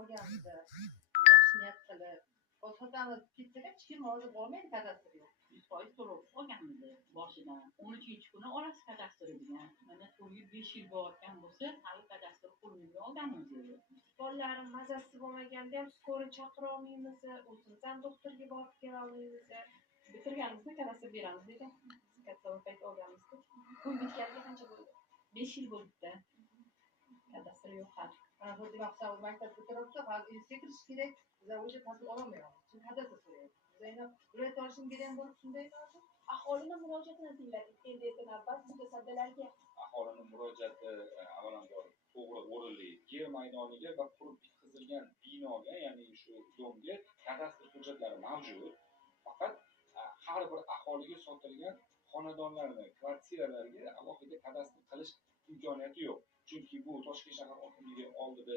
olganimizda yaxshi niyat qilib sotamiz ketsaga hech kim rozi bo'lmaydi, kadastr yo'q. 100% to'lov olganmiz boshidan. 13-kuni olasiz kadastr degan. Mana 5 yil bo'layotgan bo'lsa, hali kadastr qo'limizga olganmiz edi. Bolalarning mazasi bo'lmaganda ham skoriy chaqira olmaymiz, o'zimiz ham doktorga borib kela olmaymiz. Bitirganimizda kadastr beramiz degan. Katta payt olganmizda. Kun bitganiga qancha bo'ldi? 5 yil bo'ldi-da. Kadastr yo'q hali. Mana bu vaqtda maktab bitiribdi, hali sekirish kerak. Biz o'sha ta'til olmayapmiz. Chunki kadastr so'rayapti. Biz endi viloyat olishim kerak bo'lib shundaymi? Aholini murojaatini tingladik. Endi esa navbat mutasaddilarga. Aholini murojaati avvalambor to'g'ri o'rinli yer maydoniga va qurib bitkazilgan binoga, ya'ni shu domga kadastr hujjatlari mavjud. Faqat har bir aholiga sotilgan xonadonlarni, kvartiralarga alohida kadastr qilish imkoniyati yo'q. Chunki bu Toshkent shahar hokimligi oldida